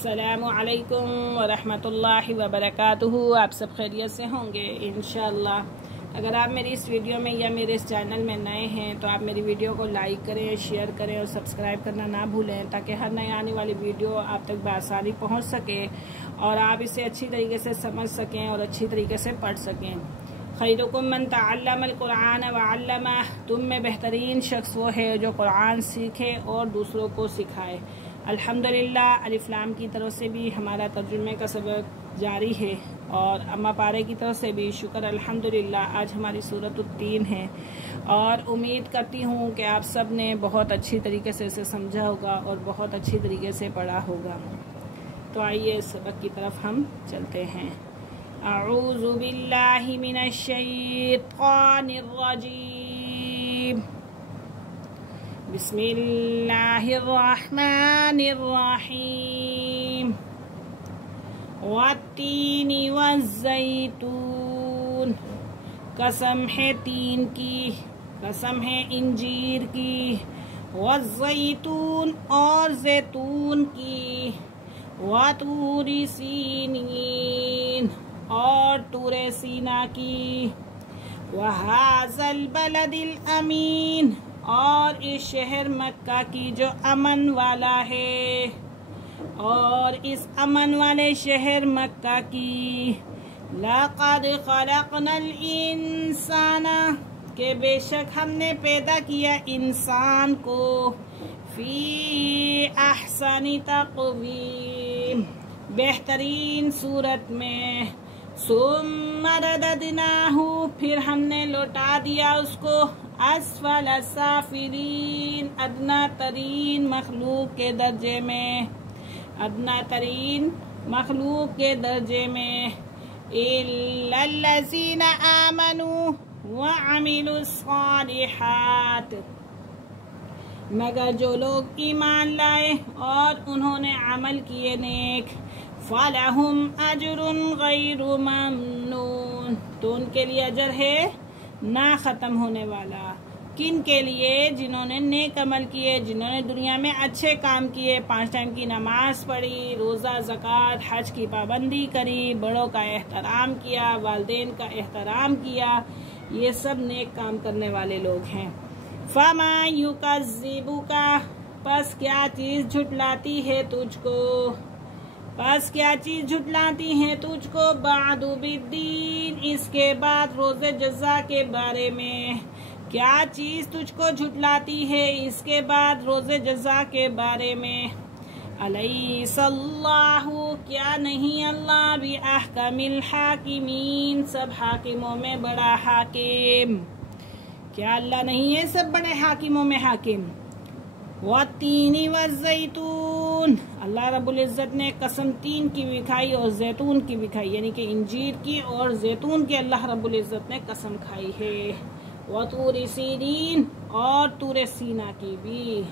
अस्सलामु अलैकुम वरहमतुल्लाहि वबरकातुहू। आप सब खैरियत से होंगे इंशाअल्लाह। अगर आप मेरी इस वीडियो में या मेरे इस चैनल में नए हैं तो आप मेरी वीडियो को लाइक करें, शेयर करें और सब्सक्राइब करना ना भूलें, ताकि हर नई आने वाली वीडियो आप तक बआसानी पहुंच सके और आप इसे अच्छी तरीके से समझ सकें और अच्छी तरीके से पढ़ सकें। खैरुकुम मन तअल्लमल कुरान व अल्लमह, तुम में बेहतरीन शख्स वो है जो कुरान सीखे और दूसरों को सिखाए। अल्हम्दुलिल्लाह, अलिफ लाम की तरफ से भी हमारा तर्जुमे का सबक जारी है और अम्मा पारे की तरफ से भी शुक्र अल्हम्दुलिल्लाह। आज हमारी सूरत 3 है और उम्मीद करती हूँ कि आप सब ने बहुत अच्छी तरीके से इसे समझा होगा और बहुत अच्छी तरीके से पढ़ा होगा। तो आइए सबक की तरफ हम चलते हैं। अऊज़ु बिल्लाहि मिनश शैतानिर रजीम, बिस्मिल्लाहिर रहमानिर रहीम। वत्तीनी वज़्ज़ैतून, कसम है तीन की, कसम है इंजीर की, वज़्ज़ैतून और ज़ैतून की, वतूरी सीनीन और तूरे सीना की, वहाज़ल बलदिल अमीन और इस शहर मक्का की जो अमन वाला है, और इस अमन वाले शहर मक्का की। लक़द ख़लक़नल इंसाना, के बेशक हमने पैदा किया इंसान को, फ़ी अहसनी तक़वीम, बेहतरीन सूरत में। सुम्मा रददनाहु, फिर हमने लौटा दिया उसको, अस्फल साफिलीन, अदना तरीन मखलूक के दर्जे में, अदना तरीन मखलूक के दर्जे में। इल्लल्लज़ीना आमनू व अमिलुस्सालिहात, मगर जो लोग ईमान लाए और उन्होंने अमल किए नेक, फलहुम अजरुन गैरु ममनून, तो उनके लिए अजर है ना ख़त्म होने वाला। किन के लिए? जिन्होंने नेक अमल किए, जिन्होंने दुनिया में अच्छे काम किए, 5 टाइम की नमाज पढ़ी, रोज़ा, ज़कात, हज की पाबंदी करी, बड़ों का एहतराम किया, वालिदैन का एहतराम किया, ये सब नेक काम करने वाले लोग हैं। फमा युकज़्ज़िबुका, पस क्या चीज़ झुटलाती है तुझको, बस क्या चीज झुटलाती है तुझको, बादु बिद्दीन, इसके बाद रोज़े जज़ा के बारे में। क्या चीज तुझको झुटलाती है इसके बाद रोज़े जज़ा के बारे में। अलैहिस्सलाहु, क्या नहीं अल्लाह भी अहकमिल हाकिमीन, सब हाकिमों में बड़ा हाकिम। क्या अल्लाह नहीं है सब बड़े हाकिमों में हाकिम। वत्तीनी वज़्ज़ैतून, अल्लाह रब्बुल इज़्ज़त ने कसम तीन की भी खाई और जैतून की भी खाई, यानी कि इंजीर की और जैतून की अल्लाह रब्बुल इज़्ज़त ने कसम खाई है। वतूरी सीनीन, और तूरे सीना की भी।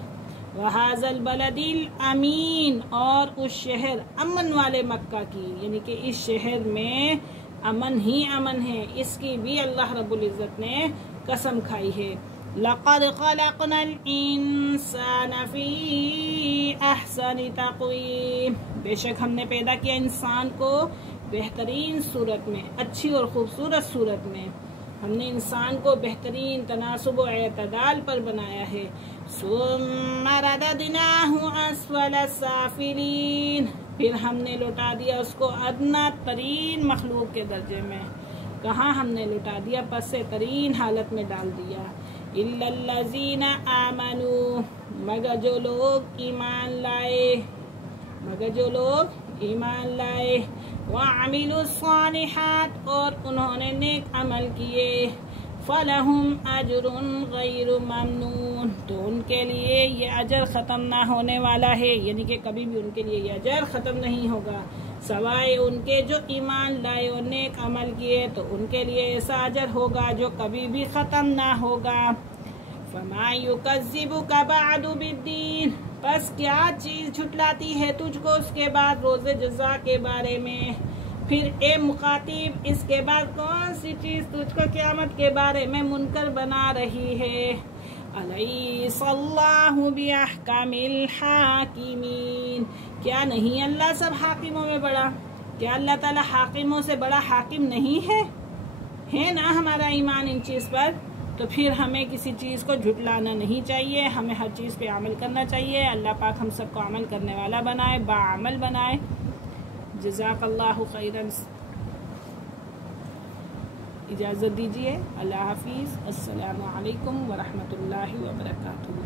वहाज़ल बलदिल अमीन, और उस शहर अमन वाले मक्का की, यानी कि इस शहर में अमन ही अमन है, इसकी भी अल्लाह रब्बुल इज़्ज़त ने कसम खाई है। लक़द ख़लक़नल इंसाना फ़ी अहसनि तक़वीम, बेशक हमने पैदा किया इंसान को बेहतरीन सूरत में, अच्छी और खूबसूरत सूरत में। हमने इंसान को बेहतरीन तनासुब और एतदाल पर बनाया है। सुम्मा रददनाहु अस्फल साफिलीन, फिर हमने लौटा दिया उसको अदना तरीन मखलूक के दर्जे में। कहाँ हमने लौटा दिया? पस से तरीन हालत में डाल दिया। इल्लल्लज़ीना आमनू, मगर जो लोग ईमान लाए, मगर जो लोग ईमान लाए, व अमिलुस्सालिहात, और उन्होंने नेक अमल किए, फलहुम अजरुन गैरु ममनून, तो उनके लिए ये अजर ख़त्म ना होने वाला है, यानी कि कभी भी उनके लिए ये अजर ख़त्म नहीं होगा, सवाए उनके जो ईमान लाए और नेक अमल किए, तो उनके लिए ऐसा अजर होगा जो कभी भी ख़त्म ना होगा। फमा युकज़्ज़िबुका बअदु बिद्दीन, बस क्या चीज़ झुटलाती है तुझको उसके बाद रोज़े जज़ा के बारे में। फिर ए मुखातिब, इसके बाद कौन सी चीज़ तुझको क़यामत के बारे में मुनकर बना रही है। الیس اللہ بأحکمِ الحاکمین، کیا نہیں اللہ سب حاکموں میں بڑا؟ کیا اللہ تعالیٰ حاکموں سے بڑا حاکم نہیں ہے نا ہمارا ایمان ان چیز پر؟ تو پھر ہمیں کسی چیز کو جھٹلانا نہیں چاہیے، ہمیں ہر چیز پہ عمل کرنا چاہیے۔ اللہ پاک ہم سب کو عمل کرنے والا بنائے، باعمل بنائے۔ جزاک اللہ خیراً۔ اجازت دیجیے، اللہ حافظ، السلام علیکم ورحمۃ اللہ وبرکاتہ۔